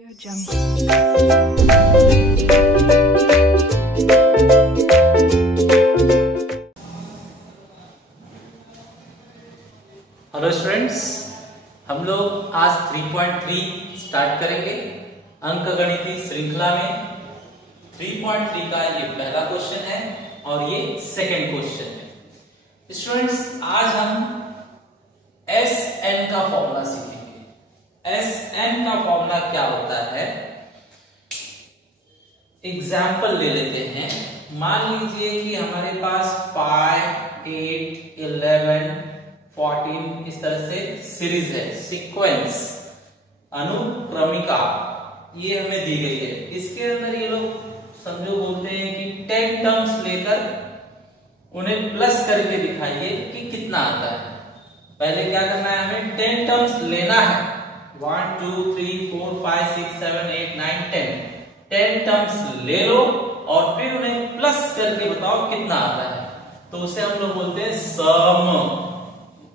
Hello students, हम लोग आज 3.3 स्टार्ट करेंगे अंकगणितीय श्रृंखला में। 3.3 का ये पहला क्वेश्चन है और ये सेकंड क्वेश्चन है। स्टूडेंट्स, आज हम SN का फॉर्मूला सीखेंगे। SN का फॉर्मूला क्या होता है, एग्जाम्पल ले लेते हैं। मान लीजिए कि हमारे पास 5, 8, 11, 14 इस तरह से सीरीज है, सीक्वेंस, अनुक्रमिका ये हमें दी गई है। इसके अंदर ये लोग समझो बोलते हैं कि 10 टर्म्स लेकर उन्हें प्लस करके दिखाइए कि कितना आता है। पहले क्या करना है, हमें 10 टर्म्स लेना है। 1 2 3 4 5 6 7 8 9 10 टर्म्स ले लो और फिर उन्हें प्लस करके बताओ कितना आता है। तो उसे हम लोग बोलते हैं सम।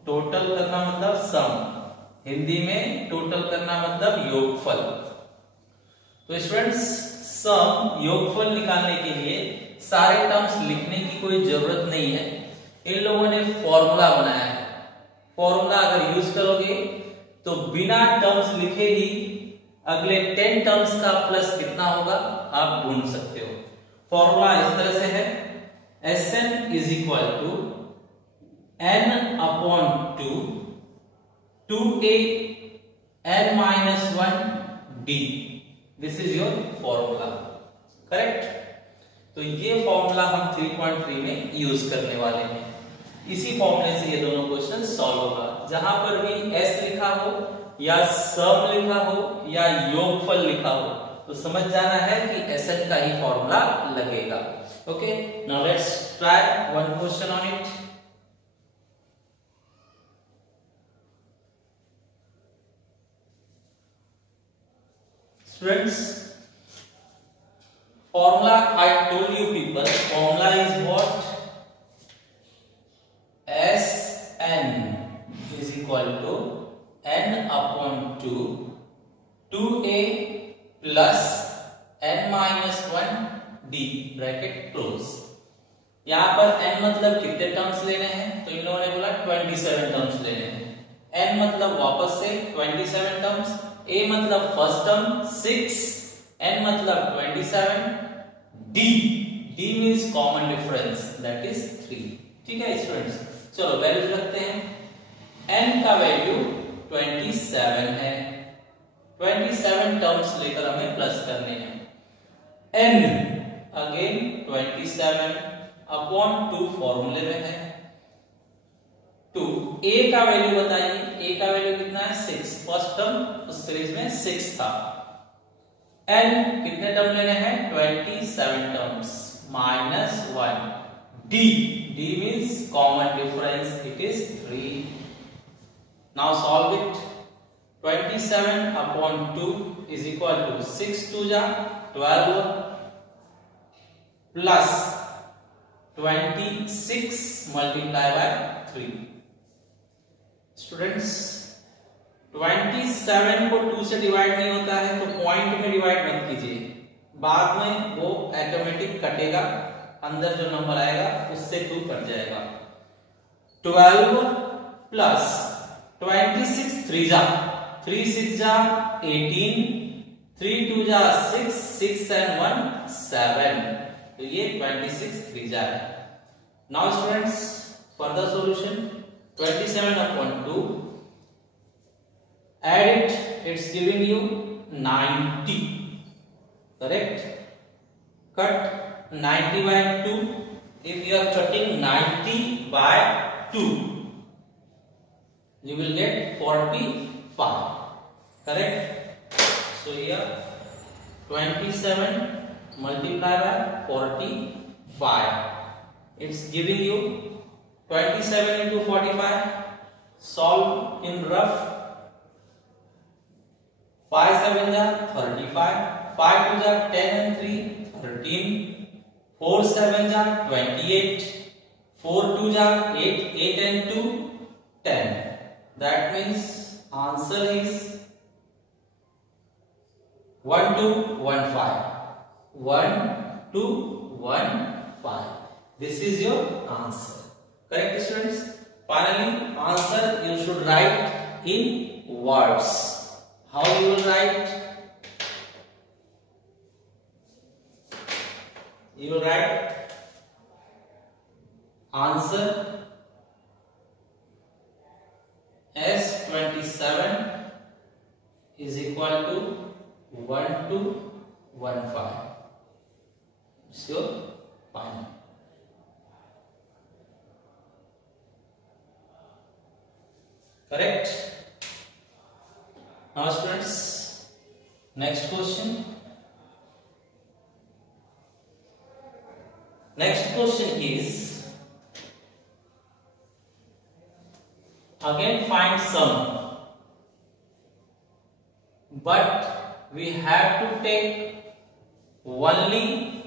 टोटल करना मतलब सम, हिंदी में टोटल करना मतलब योगफल। तो स्टूडेंट्स, सम योगफल निकालने के लिए सारे टर्म्स लिखने की कोई जरूरत नहीं है। इन लोगों ने फॉर्मूला बनाया है। फॉर्मूला अगर यूज करोगे तो बिना टर्म्स लिखे ही अगले 10 टर्म्स का प्लस कितना होगा आप ढूंढ सकते हो। फॉर्मूला इस तरह से है, Sn is equal to n upon 2 2a n minus 1 d। This is your formula, correct. तो ये फॉर्मूला हम 3.3 में यूज करने वाले हैं। इसी फॉर्मूले से ये दोनों क्वेश्चन सॉल्व होगा। जहां पर भी s लिखा हो या सम लिखा हो या योगफल लिखा हो तो समझ जाना है कि Sn का ही फॉर्मूला लगेगा। Okay, now let's try one question on it. Students, formula I told you people, formula is what? Sn is equal to n upon 2 2a plus n minus 1 d bracket close. यहां पर n मतलब कितने टर्म्स लेने हैं, तो इन लोगों ने बोला 27 टर्म्स लेने हैं। n मतलब वापस से 27 टर्म्स, a मतलब फर्स्ट टर्म 6, n मतलब 27, d means common difference that is 3। ठीक है स्टूडेंट्स, चलो वैल्यू रखते हैं। n का वैल्यू 27 है। 27 टर्म्स लेकर हमें प्लस करने हैं। n अगेन 27 अपॉन 2 फॉर्मूले में है। 2 a का वैल्यू बताइए, a का वैल्यू कितना है 6। फर्स्ट टर्म उस सीरीज में 6 था। n कितने टर्म लेने हैं 27 terms minus 1 d means common difference, it is 3। Now solve it. 27 upon 2 is equal to 6 2 जा 12 प्लस 26 मल्टीप्लाई बाय 3। स्टूडेंट्स, 27 को 2 से डिवाइड नहीं होता है तो पॉइंट में डिवाइड मत कीजिए, बाद में वो ऑटोमेटिक कटेगा, अंदर जो नंबर आएगा उससे 2 कट जाएगा। 12 प्लस 26 3 जा 3 6 जा 18, 3 2 जा 6 6 and 1 7, तो ये 26 3 जा है। Now students, further solution. 27 upon 2, add it, it's giving you 90, correct? Cut 90 by 2. If you are cutting 90 by 2, you will get 45, correct? So here 27 multiplied by 45, it's giving you 27 into 45, solve in rough। 5 7 जा 35, 5 2 जा 10 and 3 13, 4 7 जा 28, 4 2 जा 8, 8 and 2 10। That means answer is 1215. This is your answer. Correct, students? Finally, answer you should write in words. How you will write? You will write answer as 27 is equal to 1215. It's your final. Correct? Now students, next question. Next question is, again find sum, but we have to take only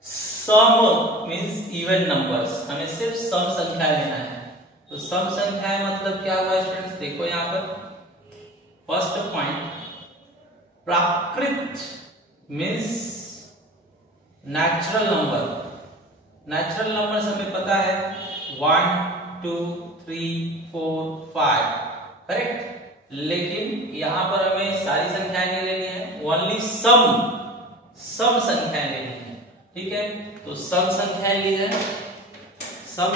sum, means even numbers. हमें सिर्फ सम संख्या लेना है. तो सम संख्या मतलब क्या हुआ स्टूडेंट्स? देखो यहाँ पर फर्स्ट पॉइंट, प्राकृत means natural number. Natural number हमें पता है 1 2 3 4 5. करेक्ट? लेकिन यहां पर हमें सारी संख्याएं नहीं लेनी है, ओनली सम संख्याएं लेनी है. ठीक है, तो सम संख्याएं ली है. सम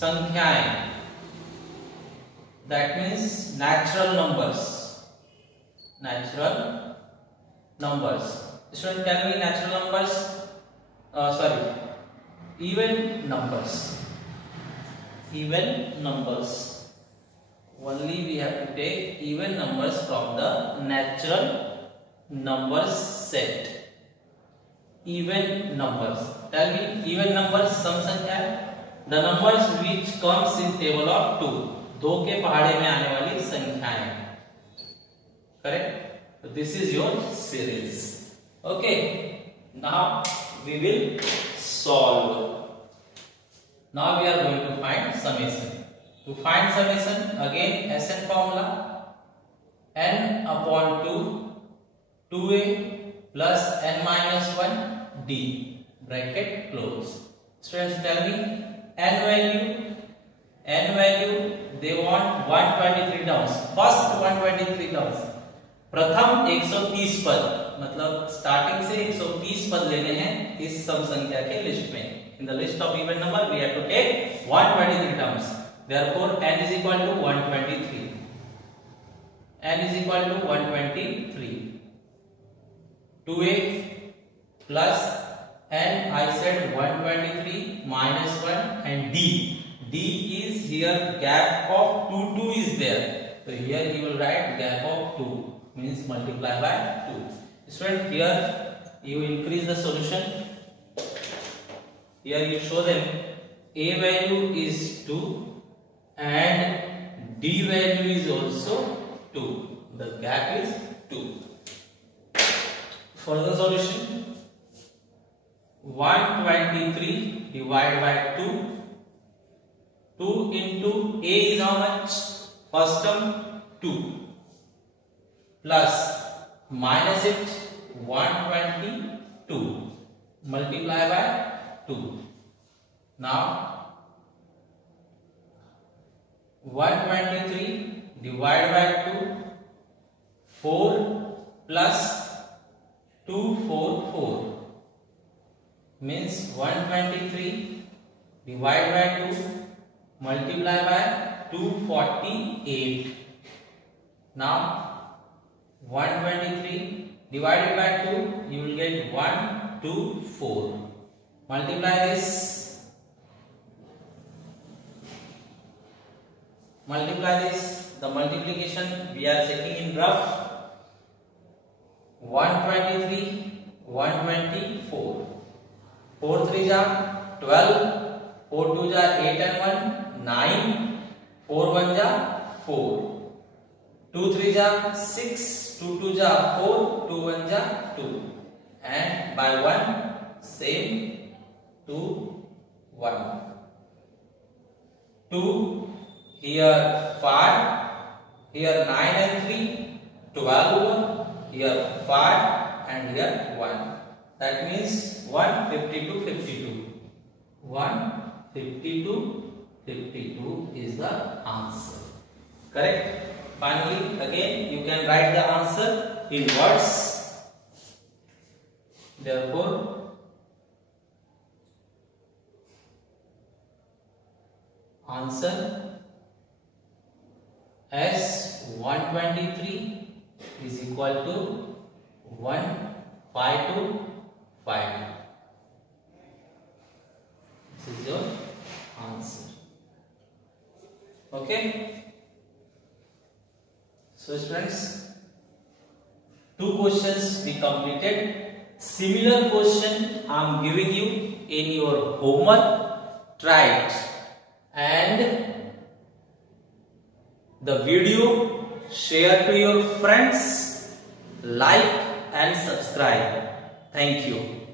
संख्याएं that means natural numbers. Student, tell me natural numbers, even numbers. Only we have to take even numbers from the natural numbers set. Even numbers. Tell me even numbers. सम संख्या, the numbers which comes in table of 2. 2 के पहाड़े में आने वाली संख्याएं. Correct? So this is your series. Okay. Now we will solve. Now we are going to find summation. To find summation, again SN formula, n upon 2 2a plus n minus 1 d, bracket close. Students, tell me n value they want 123 terms. First 123 terms. प्रथम 130 पद, मतलब स्टार्टिंग से 130 पद लेने हैं इस सम संख्या के लिस्ट में. In the list of even number we have to take 123 terms. Therefore n is equal to 123. n is equal to 123. 2a plus n, I said 123 minus 1, and d is here gap of 2 is there. So here you will write gap of 2 means multiply by 2. Student, here you increase the solution. Here you show them a value is 2 and d value is also 2. The gap is 2. Further solution, 123 divided by 2. 2 into a is how much? First term 2 plus minus it 122 multiply by 2. Now 123 divided by 2, 4 plus 244 means 123 divided by 2 multiply by 248. Now 123 divided by 2 you will get 124. Multiply this. The multiplication we are checking in rough. 123 124. 4 3 ja 12, 4 2 ja 8 and 1 9, 4 1 ja 4, 2 3 ja 6, 2 2 ja 4, 2 1 ja 2, and by 1 same 2 1. 2, here 5, here 9 and 3, 12, here 5 and here 1. That means 152, 52. 152, 52 is the answer. Correct? Finally, again you can write the answer in words. Therefore, answer S123 is equal to 15252. This is your answer. Okay. So students, 2 questions we completed. Similar question I am giving you in your homework. Try it. And the video share to your friends, like and subscribe. Thank you.